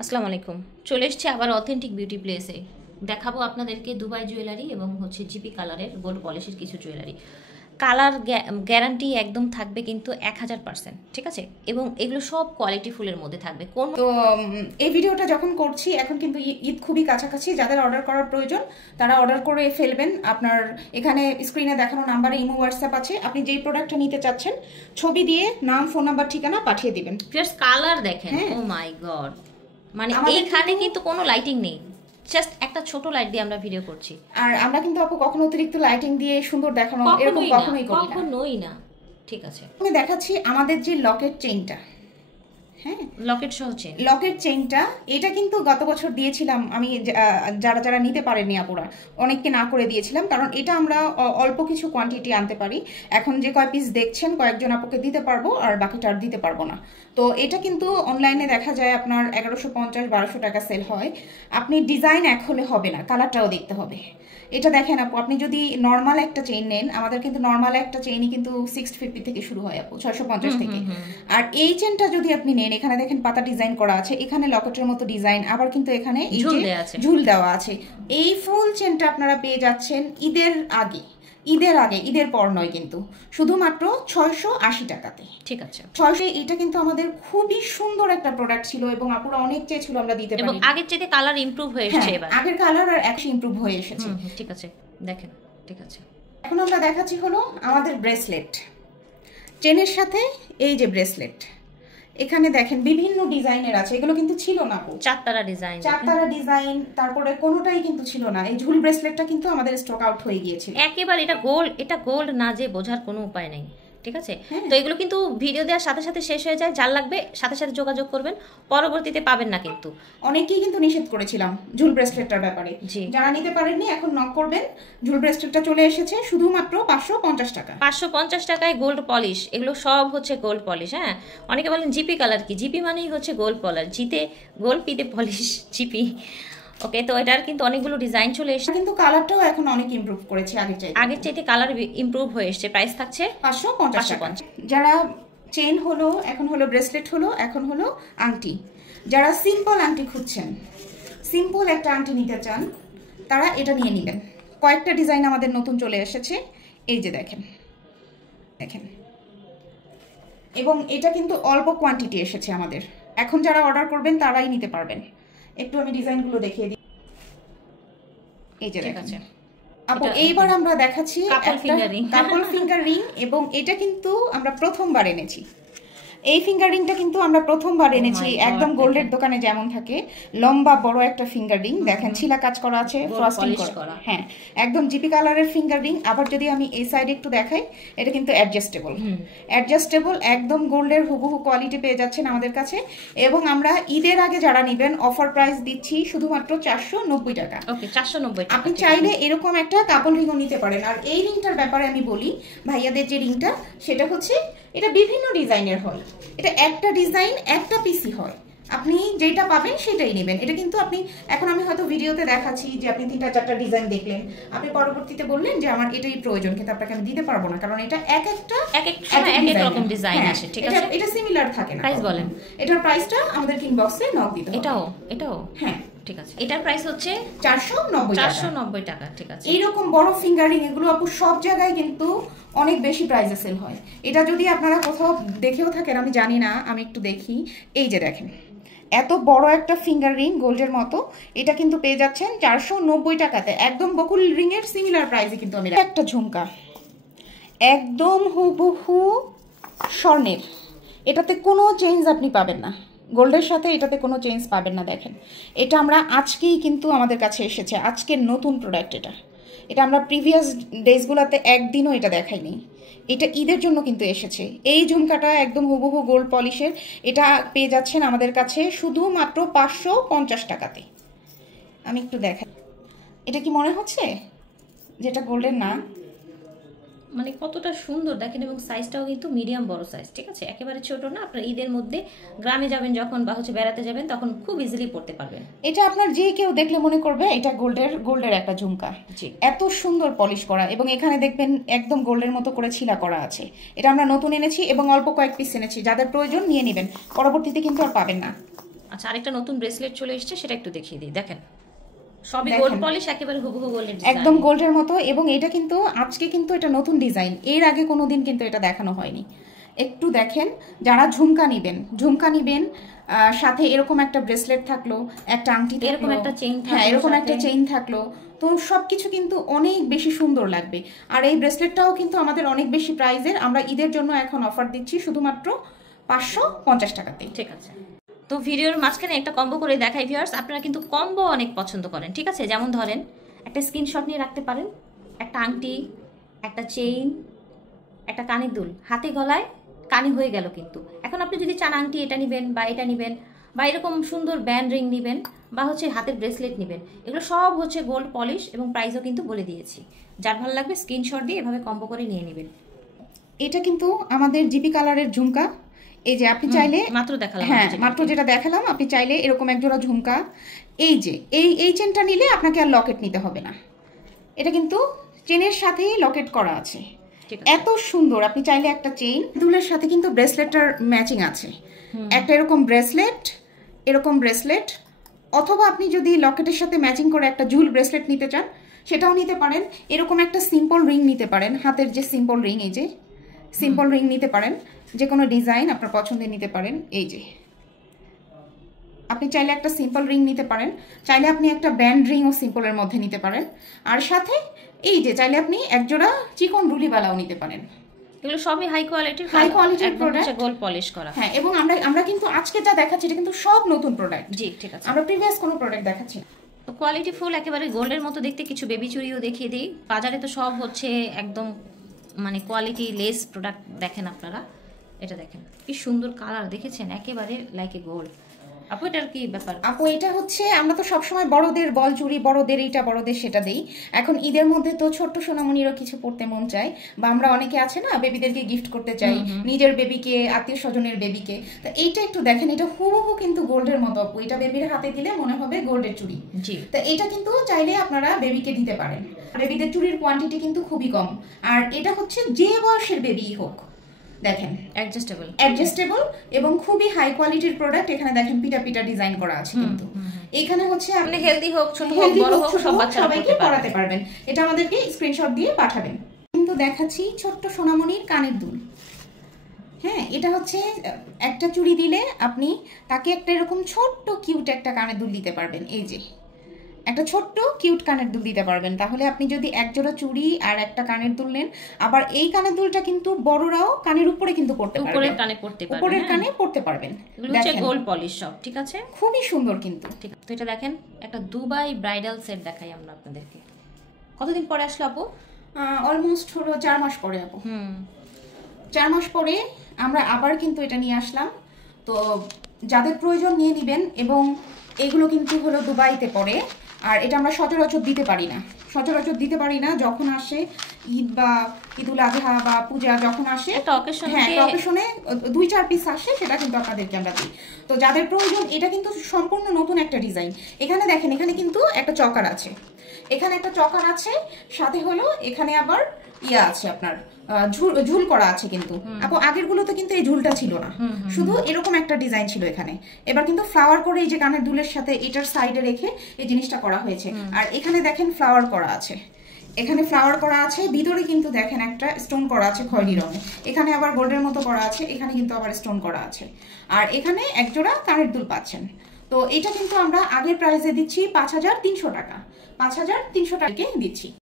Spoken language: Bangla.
আসসালামু আলাইকুম। চলে এসেছি আবার অথেন্টিক বিউটি প্লেসে। দেখাবো আপনাদেরকে দুবাই জুয়েলারি এবং হচ্ছে জিপি কালারের গোল্ড পলিশের কিছু জুয়েলারি। কালার গ্যারান্টি একদম থাকবে কিন্তু 1000%, ঠিক আছে? এবং এগুলো সব কোয়ালিটি ফুলের মধ্যে থাকবে। কোন তো এই ভিডিওটা যখন করছি এখন কিন্তু ঈদ খুবই কাছাকাছি। যাদের অর্ডার করার প্রয়োজন তারা অর্ডার করে ফেলবেন। আপনার এখানে স্ক্রিনে দেখানো নাম্বারে ইমো হোয়াটসঅ্যাপ আছে। আপনি যেই প্রোডাক্টটা নিতে চাচ্ছেন ছবি দিয়ে নাম, ফোন নাম্বার, ঠিকানা পাঠিয়ে দিবেন। জাস্ট কালার দেখেন, ও মাই গড! মানে এইখানে কিন্তু কোনো লাইটিং নেই, জাস্ট একটা ছোট লাইট দিয়ে আমরা ভিডিও করছি। আর আমরা কিন্তু আপু কখনো অতিরিক্ত লাইটিং দিয়ে সুন্দর দেখানো এরকম কখনোই করি না, কখনোই না। ঠিক আছে, আমি দেখাচ্ছি আমাদের যে লকেট চেইনটা। হ্যাঁ, লকেট সহ চেইন, লকেট চেইনটা এটা কিন্তু গত বছর দিয়েছিলাম আমি। যারা যারা নিতে পারেনি আপুরা, অনেককে না করে দিয়েছিলাম, কারণ এটা আমরা অল্প কিছু কোয়ান্টিটি আনতে পারি। এখন যে কয় পিস দেখছেন কয়েকজন আপুকে দিতে পারবো, আর বাকিটা আর দিতে পারবো না। তো এটা কিন্তু অনলাইনে দেখা যায় আপনার 1150-1200 টাকা সেল হয়। আপনি ডিজাইন এক হলে হবে না, কালারটাও দেখতে হবে। এটা দেখেন আপু, আপনি যদি নর্মাল একটা চেইন নেন, আমাদের কিন্তু নর্মাল একটা চেইনই কিন্তু 650 থেকে শুরু হয় আপু, 650 থেকে। আর এই চেনটা যদি আপনি নেন, এখানে দেখেন পাতা ডিজাইন করা আছে, এখানে লকেটের মতো ডিজাইন, আবার কিন্তু এখানে ঝুল দেওয়া আছে। এই ফুল চেনটা আপনারা পেয়ে যাচ্ছেন ঈদের আগে, ঈদের পর নয়, কিন্তু শুধুমাত্র 680 টাকাতে। ঠিক আছে, 600। এটা কিন্তু আমাদের খুবই সুন্দর একটা প্রোডাক্ট ছিল এবং আপুরা অনেক চেয়েছিল আমরা দিতে পারি। এবং আগের চেয়ে কালার ইমপ্রুভ হয়ে এসেছে এবার। আগের কালার আর একশো ইমপ্রুভ হয়ে এসেছে। ঠিক আছে, দেখেন। ঠিক আছে, এখন আমরা দেখাচ্ছি হলো আমাদের ব্রেসলেট চেনের সাথে। এই যে ব্রেসলেট, এখানে দেখেন বিভিন্ন ডিজাইনের আছে, এগুলো কিন্তু ছিল না আপু। চারতারা ডিজাইন, তারপরে কোনোটাই কিন্তু ছিল না। এই ঝুল ব্রেসলেটটা কিন্তু আমাদের স্টক আউট হয়ে গিয়েছিল একেবারে। এটা গোল্ড না যে বোঝার কোনো উপায় নেই, ঠিক আছে? তো এগুলো কিন্তু ভিডিও দেওয়ার সাথে সাথে শেষ হয়ে যায়। যার লাগবে সাথে সাথে যোগাযোগ করবেন, পরবর্তীতে পাবেন না। কিন্তু অনেকেই কিন্তু নিষেধ করেছিলাম ঝুল ব্রেসলেটটার ব্যাপারে, যারা নিতে পারেননি এখন নক করবেন। ঝুল ব্রেসলেটটা চলে এসেছে শুধুমাত্র 550 টাকা। 550 টাকায় গোল্ড পলিশ। এগুলো সব হচ্ছে গোল্ড পলিশ। হ্যাঁ, অনেকে বলেন জিপি কালার কি? জিপি মানেই হচ্ছে গোল্ড পলার, জিতে গোল্ড, পিতে পলিশ, জিপি। ওকে, তো এটার কিন্তু অনেকগুলো ডিজাইন চলে এসেছে, কিন্তু কালারটাও এখন অনেক ইমপ্রুভ করেছে আগের চাইতে কালার ইমপ্রুভ হয়ে এসেছে। প্রাইস থাকছে 550 টাকা। যারা চেন হলো, এখন হলো ব্রেসলেট হলো, এখন হলো আংটি। যারা সিম্পল আংটি খুঁজছেন, সিম্পল একটা আংটি নিতে চান, তারা এটা নিয়ে নেবেন। কয়েকটা ডিজাইন আমাদের নতুন চলে এসেছে, এই যে দেখেন দেখেন। এবং এটা কিন্তু অল্প কোয়ান্টিটি এসেছে আমাদের। এখন যারা অর্ডার করবেন তারাই নিতে পারবেন। একটু আমি ডিজাইনগুলো দেখিয়ে দিই। এই যে দেখেন আপু, এইবার আমরা দেখাচ্ছি কাপল ফিঙ্গার রিং। এবং এটা কিন্তু আমরা প্রথমবার এনেছি। এই ফিঙ্গার রিংটা কিন্তু আমরা প্রথমবার এনেছি। একদম গোল্ডের দোকানে যেমন থাকে লম্বা বড় একটা ফিঙ্গার রিং, দেখেন ছিলা কাজ করা আছে, ফ্রস্টিং করা। হ্যাঁ, একদম জিপি কালারের ফিঙ্গার রিং। আবার যদি আমি এই সাইডে একটু দেখাই, এটা কিন্তু অ্যাডজাস্টেবল, একদম গোল্ডের হুবহু কোয়ালিটি পেয়ে যাচ্ছেন আমাদের কাছে। এবং আমরা ঈদের আগে যারা নেবেন অফার প্রাইস দিচ্ছি শুধুমাত্র 490 টাকা। ওকে, 490 টাকা। আপনি চাইলে এরকম একটা কাপল রিংও নিতে পারেন। আর এই রিংটার ব্যাপারে আমি বলি, ভাইয়াদের যে রিংটা, সেটা হচ্ছে এটা বিভিন্ন ডিজাইনের হয়। এটা একটা ডিজাইন একটা পিসি হয়, আপনি যেটা পাবেন সেটাই নেবেন। এটা কিন্তু আপনি এখন আমি হয়তো ভিডিওতে দেখাচ্ছি যে আপনি 3-4টা ডিজাইন দেখলেন, আপনি পরবর্তীতে বললেন যে আমার এটাই প্রয়োজন, কিন্তু আপনাকে আমি দিতে পারবো না, কারণ এটা এক এক রকম ডিজাইন আসে। ঠিক আছে, এটা সিমিলার থাকে না। প্রাইস বলেন, এটার প্রাইসটা আমাদের ইনবক্সে নক দিতে হবে। এটাও হ্যাঁ, ঠিক আছে। এটার প্রাইস হচ্ছে 490 টাকা। ঠিক আছে, এইরকম বড় ফিঙ্গারিং এগুলো আপু সব জায়গায় কিন্তু অনেক বেশি প্রাইসে সেল হয়। এটা যদি আপনারা কোথাও দেখেও থাকেন, আমি জানি না, আমি একটু দেখি। এই যে দেখেন এত বড় একটা ফিঙ্গার রিং গোল্ডের মতো, এটা কিন্তু পেয়ে যাচ্ছেন 490 টাকাতে। একদম বকুল রিং এর সিমিলার প্রাইসে কিন্তু আমি একটা ঝুমকা একদম হুবহু স্বর্ণের, এটাতে কোনো চেঞ্জ আপনি পাবেন না। গোল্ডের সাথে এটাতে কোনো চেঞ্জ পাবেন না। দেখেন, এটা আমরা আজকেই কিন্তু আমাদের কাছে এসেছে, আজকের নতুন প্রোডাক্ট। এটা আমরা প্রিভিয়াস ডেজগুলোতে একদিনও এটা দেখাইনি। এটা ঈদের জন্য কিন্তু এসেছে। এই ঝুমকাটা একদম হুবহু গোল্ড পলিশের, এটা পেয়ে যাচ্ছেন আমাদের কাছে শুধুমাত্র 550 টাকাতে। আমি একটু দেখাই, এটা কি মনে হচ্ছে যেটা গোল্ডের না? মানে কতটা সুন্দর দেখেন। এবং সাইজটাও কিন্তু মিডিয়াম বড় সাইজ, ঠিক আছে? একেবারে ছোট না। আপনার ঈদের মধ্যে গ্রামে যাবেন যখন, বা হচ্ছে বেড়াতে যাবেন, তখন খুব ইজিলি পড়তে পারবেন। এটা আপনার যে কেউ দেখলে মনে করবে এটা গোল্ডের একটা ঝুমকা। এত সুন্দর পলিশ করা, এবং এখানে দেখবেন একদম গোল্ডের মতো করে ছিলা করা আছে। এটা আমরা নতুন এনেছি এবং অল্প কয়েক পিস এনেছি। যাদের প্রয়োজন নিয়ে নেবেন, পরবর্তীতে কিন্তু আর পাবেন না। আচ্ছা, আরেকটা নতুন ব্রেসলেট চলে এসেছে, সেটা একটু দেখিয়ে দিই। দেখেন সবই গোল্ড পলিশ, একেবারে হুবহু গোল্ডের ডিজাইন, একদম গোল্ডের মতো। এবং এটা কিন্তু আজকে কিন্তু এটা নতুন ডিজাইন, এর আগে কোনোদিন কিন্তু এটা দেখানো হয়নি। একটু দেখেন, যারা ঝুমকা নিবেন সাথে এরকম একটা ব্রেসলেট থাকলো, একটা আংটি, এরকম একটা চেইন, হ্যাঁ এরকম একটা চেইন থাকলো, তো সবকিছু কিন্তু অনেক বেশি সুন্দর লাগবে। আর এই ব্রেসলেটটাও কিন্তু আমাদের অনেক বেশি প্রাইজের, আমরা ঈদের জন্য এখন অফার দিচ্ছি শুধুমাত্র 550 টাকাতে। ঠিক আছে, তো ভিডিওর মাঝখানে একটা কম্বো করে দেখাই ভিউয়ার্স। আপনারা কিন্তু কম্বো অনেক পছন্দ করেন, ঠিক আছে? যেমন ধরেন একটা স্ক্রিনশট নিয়ে রাখতে পারেন, একটা আংটি, একটা চেইন, একটা কানের দুল, হাতে গলায় কানে হয়ে গেল। কিন্তু এখন আপনি যদি চান আংটি এটা নেবেন বা এটা নেবেন, বা এরকম সুন্দর ব্যান্ড রিং নেবেন, বা হচ্ছে হাতের ব্রেসলেট নেবেন, এগুলো সব হচ্ছে গোল্ড পলিশ, এবং প্রাইসও কিন্তু বলে দিয়েছি। যার ভালো লাগবে স্ক্রিনশট দিয়ে এভাবে কম্বো করে নিয়ে নেবেন। এটা কিন্তু আমাদের জিপি কালারের ঝুমকা, এই যে আপনি চাইলে মাত্র দেখালাম, হ্যাঁ মাত্র যেটা দেখালাম, আপনি চাইলে এরকম একজোড়া ঝুমকা, এই যে এই চেনটা নিলে আপনাকে আর লকেট নিতে হবে না। এটা কিন্তু চেনের সাথেই লকেট করা আছে, এত সুন্দর। আপনি চাইলে একটা চেইন দুলের সাথে কিন্তু ব্রেসলেটটার ম্যাচিং আছে, একটা এরকম ব্রেসলেট, অথবা আপনি যদি লকেটের সাথে ম্যাচিং করে একটা ঝুল ব্রেসলেট নিতে চান সেটাও নিতে পারেন। এরকম একটা সিম্পল রিং নিতে পারেন, হাতের যে সিম্পল রিং, এই যে সিম্পল রিং নিতে পারেন, যে কোনো ডিজাইন আপনার পছন্দের নিতে পারেন। এই যে আপনি চাইলে একটা সিম্পল রিং নিতে পারেন, চাইলে আপনি একটা ব্যান্ড রিংও সিম্পলের মধ্যে নিতে পারেন, আর সাথে এই যে চাইলে আপনি একজোড়া চিকন রুলিবালাও নিতে পারেন। এগুলো সবই হাই কোয়ালিটির প্রোডাক্ট, গোল্ড পলিশ করা। হ্যাঁ, এবং আমরা কিন্তু আজকে যা দেখাচ্ছি এটা কিন্তু সব নতুন প্রোডাক্ট। জি ঠিক আছে, আমরা প্রিভিয়াস কোনো প্রোডাক্ট দেখাচ্ছি না। তো কোয়ালিটি ফুল, একেবারে গোল্ডের মতো দেখতে। কিছু বেবি চুড়িও দেখিয়ে দিই। বাজারে তো সব হচ্ছে একদম মানে কোয়ালিটি লেস প্রোডাক্ট দেখেন আপনারা। এটা দেখেন কি সুন্দর কালার, দেখেছেন? একেবারে লাইক এ গোল্ড। আপু এটার কি ব্যাপার? আপু এটা হচ্ছে, আমরা তো সবসময় বড়দের বল চুড়ি, বড়দের এইটা, বড়দের সেটা দেই। এখন ঈদের মধ্যে তো ছোট্ট সোনামণিরও কিছু পড়তে মন চায়, বা আমরা অনেকে আছে না বেবিদেরকে গিফট করতে চাই, নিজের বেবিকে, আত্মীয় স্বজনের বেবিকে। তো এইটা একটু দেখেন, এটা হুবহু কিন্তু গোল্ডের মতো আপু। এটা বেবির হাতে দিলে মনে হবে গোল্ডের চুড়ি। জি, তো এটা কিন্তু চাইলে আপনারা বেবিকে দিতে পারেন। বেবিদের চুড়ির কোয়ান্টিটি কিন্তু খুবই কম, আর এটা হচ্ছে যে বয়সের বেবি হোক, দেখেন অ্যাডজাস্টেবল এবং খুবই হাই কোয়ালিটির প্রোডাক্ট। এখানে দেখেন পিটা ডিজাইন করা আছে, কিন্তু এখানে হচ্ছে আপনি হেলদি হোক, ছোট হোক, বড় হোক, সবাইকে পরাতে পারবেন। এটা আমাদেরকে স্ক্রিনশট দিয়ে পাঠাবেন। কিন্তু দেখাচ্ছি ছোট্ট সোনামণির কানের দুল। হ্যাঁ, এটা হচ্ছে একটা চুড়ি দিলে আপনি তাকে একটা এরকম ছোট্ট কিউট একটা কানের দুল দিতে পারবেন। এই যে একটা ছোট্ট কিউট কানের দুল দিতে পারবেন। তাহলে আপনি যদি একজোড়া চুড়ি আর একটা কানের দুল নেন, আবার এই কানের দুলটা কিন্তু বড়রাও কানের উপরে কিন্তু পড়তে পারবে, উপরের কানে পড়তে পারবেন। এগুলো হচ্ছে গোল্ড পলিশ সব, ঠিক আছে? খুবই সুন্দর কিন্তু। ঠিক, তো এটা দেখেন একটা দুবাই ব্রাইডাল সেট দেখাই আমরা আপনাদেরকে। কতদিন পরে আসলো আপু? অলমোস্ট হলো 4 মাস পরে আপু। 4 মাস পরে আমরা আবার কিন্তু এটা নিয়ে আসলাম। তো যাদের প্রয়োজন নিয়ে নেবেন। এবং এগুলো কিন্তু হলো দুবাইতে পড়ে, আর এটা আমরা সচরাচর দিতে পারি না। যখন আসে ঈদ বা ঈদুল আজহা বা পূজা যখন আসে, একটা অকেশনে 2-4 পিস আসে, সেটা কিন্তু আপনাদেরকে আমরা দিই। তো যাদের প্রয়োজন, এটা কিন্তু সম্পূর্ণ নতুন একটা ডিজাইন। এখানে দেখেন, এখানে কিন্তু একটা চকার আছে, সাথে হলো এখানে আবার ইয়া আছে আপনার ঝুল করা আছে। কিন্তু আপু আগের গুলোতে কিন্তু এই ঝুলটা ছিল না, শুধু এরকম একটা ডিজাইন ছিল এখানে। এবার কিন্তু ফ্লাওয়ার করে এই যে কানের দুলের সাথে এটার সাইডে রেখে এই জিনিসটা করা হয়েছে। আর এখানে দেখেন ফ্লাওয়ার করা আছে, ভিতরে কিন্তু দেখেন একটা স্টোন করা আছে খয়েরি রঙে, এখানে আবার গোল্ডের মতো করা আছে, এখানে কিন্তু আবার স্টোন করা আছে, আর এখানে একজোড়া কানের দুল পাচ্ছেন। তো এটা কিন্তু আমরা আগের প্রাইসে দিচ্ছি 5300 টাকা, 5300 টাকায় দিচ্ছি।